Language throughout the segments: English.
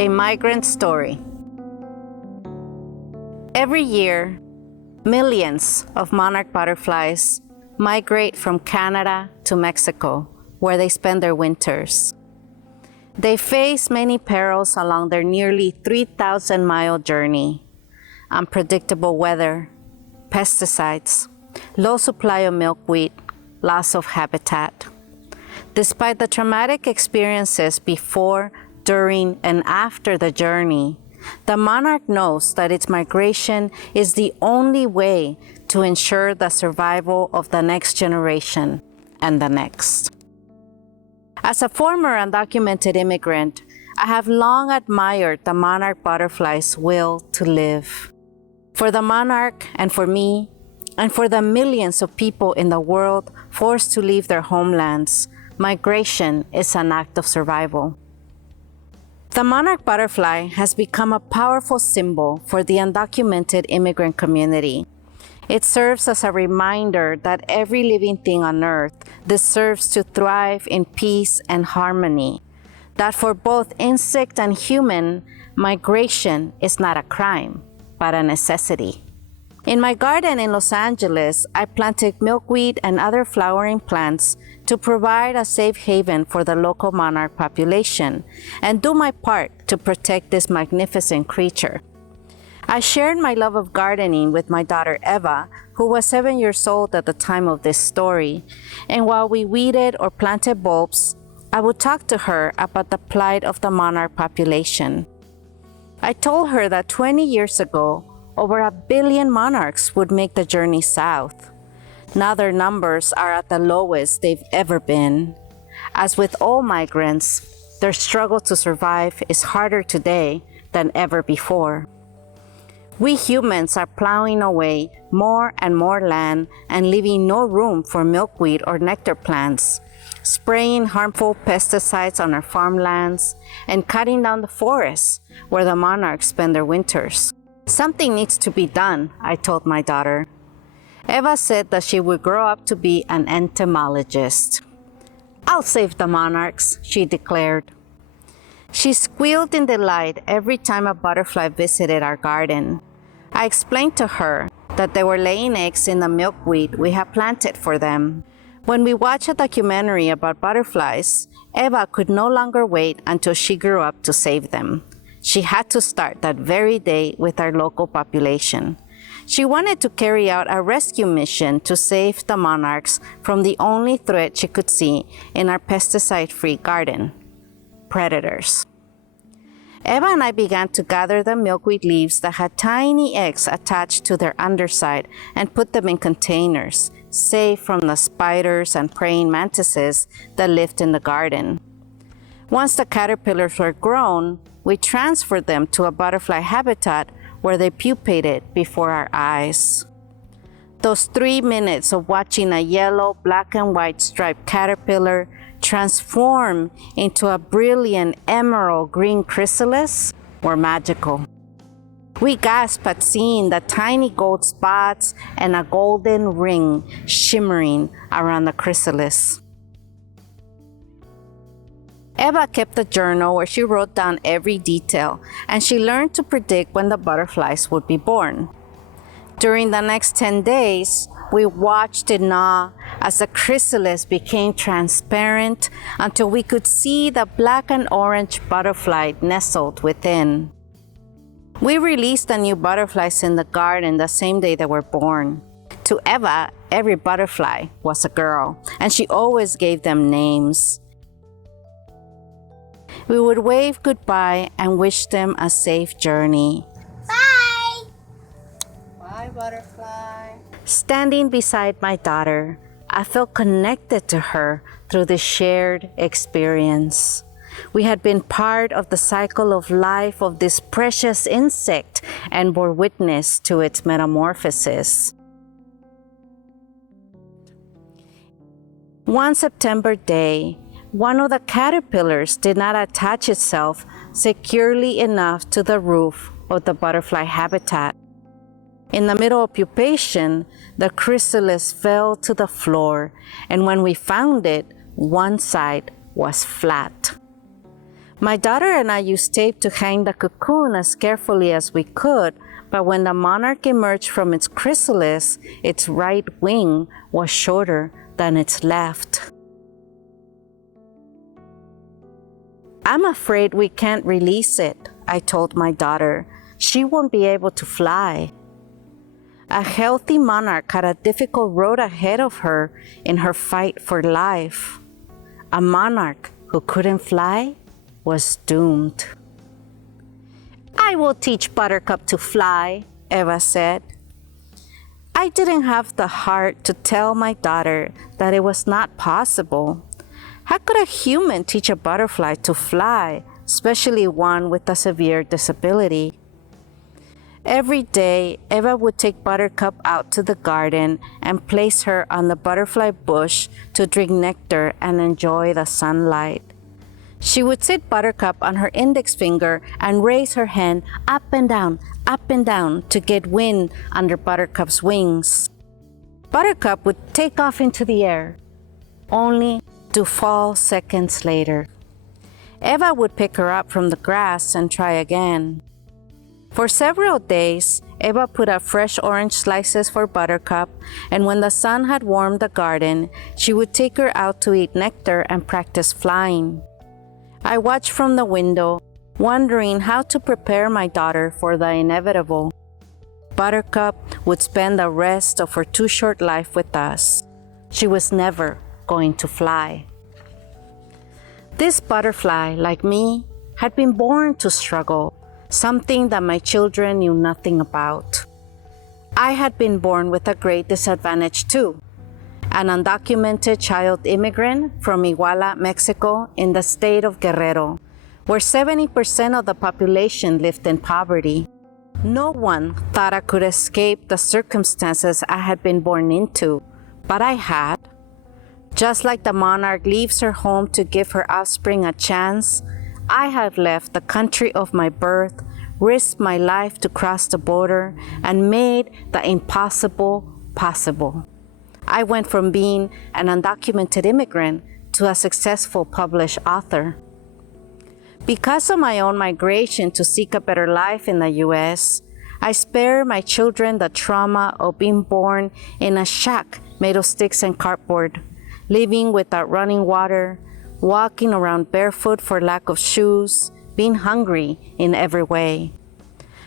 A migrant story. Every year, millions of monarch butterflies migrate from Canada to Mexico, where they spend their winters. They face many perils along their nearly 3,000-mile journey: unpredictable weather, pesticides, low supply of milkweed, loss of habitat. Despite the traumatic experiences before, during, and after the journey, the monarch knows that its migration is the only way to ensure the survival of the next generation and the next. As a former undocumented immigrant, I have long admired the monarch butterfly's will to live. For the monarch and for me, and for the millions of people in the world forced to leave their homelands, migration is an act of survival. The monarch butterfly has become a powerful symbol for the undocumented immigrant community. It serves as a reminder that every living thing on earth deserves to thrive in peace and harmony, that for both insect and human, migration is not a crime, but a necessity. In my garden in Los Angeles, I planted milkweed and other flowering plants to provide a safe haven for the local monarch population and do my part to protect this magnificent creature. I shared my love of gardening with my daughter Eva, who was 7 years old at the time of this story, and while we weeded or planted bulbs, I would talk to her about the plight of the monarch population. I told her that 20 years ago, over 1 billion monarchs would make the journey south. Now their numbers are at the lowest they've ever been. As with all migrants, their struggle to survive is harder today than ever before. We humans are plowing away more and more land and leaving no room for milkweed or nectar plants, spraying harmful pesticides on our farmlands, and cutting down the forests where the monarchs spend their winters. Something needs to be done, I told my daughter. Eva said that she would grow up to be an entomologist. I'll save the monarchs, she declared. She squealed in delight every time a butterfly visited our garden. I explained to her that they were laying eggs in the milkweed we had planted for them. When we watched a documentary about butterflies, Eva could no longer wait until she grew up to save them. She had to start that very day with our local population. She wanted to carry out a rescue mission to save the monarchs from the only threat she could see in our pesticide-free garden: predators. Eva and I began to gather the milkweed leaves that had tiny eggs attached to their underside and put them in containers, safe from the spiders and praying mantises that lived in the garden. Once the caterpillars were grown, we transferred them to a butterfly habitat where they pupated before our eyes. Those 3 minutes of watching a yellow, black and white striped caterpillar transform into a brilliant emerald green chrysalis were magical. We gasped at seeing the tiny gold spots and a golden ring shimmering around the chrysalis. Eva kept a journal where she wrote down every detail, and she learned to predict when the butterflies would be born. During the next 10 days, we watched in awe as the chrysalis became transparent until we could see the black and orange butterfly nestled within. We released the new butterflies in the garden the same day they were born. To Eva, every butterfly was a girl, and she always gave them names. We would wave goodbye and wish them a safe journey. Bye! Bye, butterfly. Standing beside my daughter, I felt connected to her through the shared experience. We had been part of the cycle of life of this precious insect and bore witness to its metamorphosis. One September day, one of the caterpillars did not attach itself securely enough to the roof of the butterfly habitat. In the middle of pupation, the chrysalis fell to the floor, and when we found it, one side was flat. My daughter and I used tape to hang the cocoon as carefully as we could, but when the monarch emerged from its chrysalis, its right wing was shorter than its left. "I'm afraid we can't release it," I told my daughter. "She won't be able to fly." A healthy monarch had a difficult road ahead of her in her fight for life. A monarch who couldn't fly was doomed. "I will teach Buttercup to fly," Eva said. I didn't have the heart to tell my daughter that it was not possible. How could a human teach a butterfly to fly, especially one with a severe disability? Every day, Eva would take Buttercup out to the garden and place her on the butterfly bush to drink nectar and enjoy the sunlight. She would sit Buttercup on her index finger and raise her hand up and down to get wind under Buttercup's wings. Buttercup would take off into the air, only to fall seconds later. Eva would pick her up from the grass and try again. For several days, Eva put out fresh orange slices for Buttercup, and when the sun had warmed the garden, she would take her out to eat nectar and practice flying. I watched from the window, wondering how to prepare my daughter for the inevitable. Buttercup would spend the rest of her too short life with us. She was never going to fly. This butterfly, like me, had been born to struggle, something that my children knew nothing about. I had been born with a great disadvantage too. An undocumented child immigrant from Iguala, Mexico, in the state of Guerrero, where 70% of the population lived in poverty. No one thought I could escape the circumstances I had been born into, but I had. Just like the monarch leaves her home to give her offspring a chance, I have left the country of my birth, risked my life to cross the border, and made the impossible possible. I went from being an undocumented immigrant to a successful published author. Because of my own migration to seek a better life in the U.S., I spare my children the trauma of being born in a shack made of sticks and cardboard, living without running water, walking around barefoot for lack of shoes, being hungry in every way.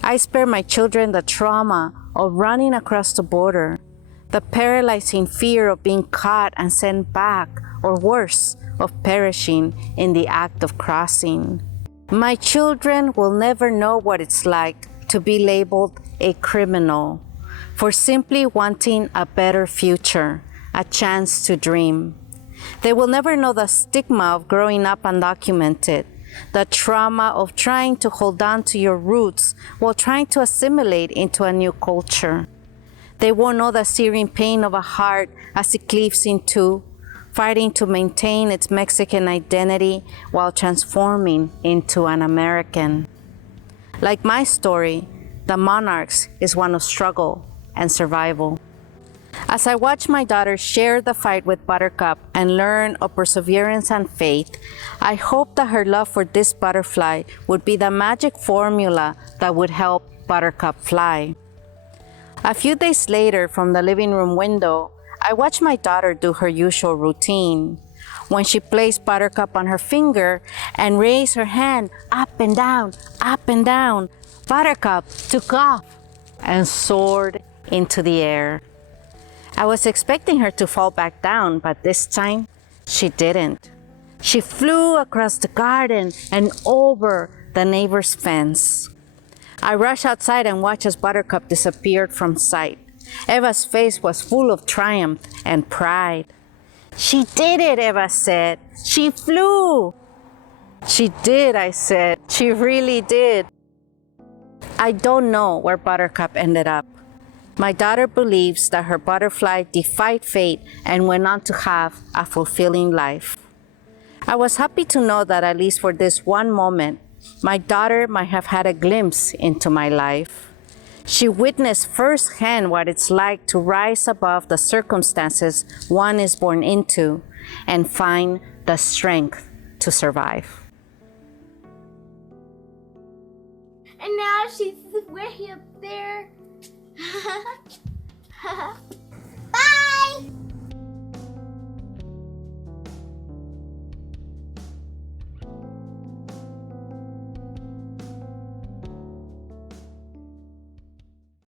I spare my children the trauma of running across the border, the paralyzing fear of being caught and sent back, or worse, of perishing in the act of crossing. My children will never know what it's like to be labeled a criminal for simply wanting a better future, a chance to dream. They will never know the stigma of growing up undocumented, the trauma of trying to hold on to your roots while trying to assimilate into a new culture. They won't know the searing pain of a heart as it cleaves in two, fighting to maintain its Mexican identity while transforming into an American. Like my story, the monarch's is one of struggle and survival. As I watch my daughter share the fight with Buttercup and learn of perseverance and faith, I hope that her love for this butterfly would be the magic formula that would help Buttercup fly. A few days later, from the living room window, I watched my daughter do her usual routine. When she placed Buttercup on her finger and raised her hand up and down, Buttercup took off and soared into the air. I was expecting her to fall back down, but this time she didn't. She flew across the garden and over the neighbor's fence. I rushed outside and watched as Buttercup disappeared from sight. Eva's face was full of triumph and pride. "She did it," Eva said. "She flew." "She did," I said. "She really did." I don't know where Buttercup ended up. My daughter believes that her butterfly defied fate and went on to have a fulfilling life. I was happy to know that at least for this one moment, my daughter might have had a glimpse into my life. She witnessed firsthand what it's like to rise above the circumstances one is born into and find the strength to survive. And now she's way up there.